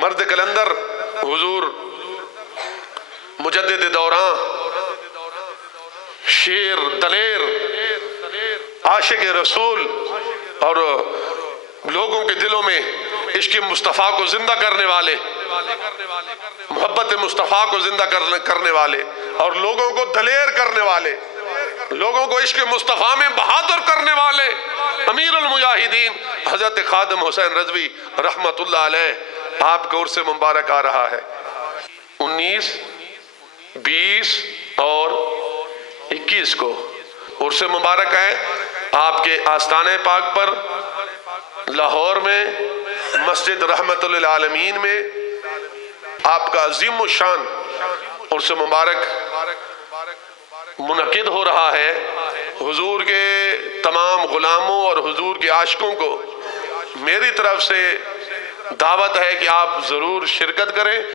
مرد کلندر حضور مجدد دوران، شیر دلیر، عاشق رسول، اور لوگوں کے دلوں میں عشق مصطفیٰ کو زندہ کرنے والے، محبت مصطفیٰ کو زندہ کرنے والے، اور لوگوں کو دلیر کرنے والے، لوگوں کو عشق مصطفیٰ میں بہادر کرنے والے امیر المجاہدین حضرت خادم حسین رضوی رحمت اللہ علیہ، آپ کا عرس مبارک آ رہا ہے 19، 20 اور 21 کو عرس مبارک ہے آپ کے آستانِ پاک پر، لاہور میں مسجد رحمت للعالمین میں آپ کا عظیم الشان عرس مبارک منعقد ہو رہا ہے۔ حضور کے تمام غلاموں اور حضور کے عاشقوں کو میری طرف سے دعوت ہے کہ آپ ضرور شرکت کریں۔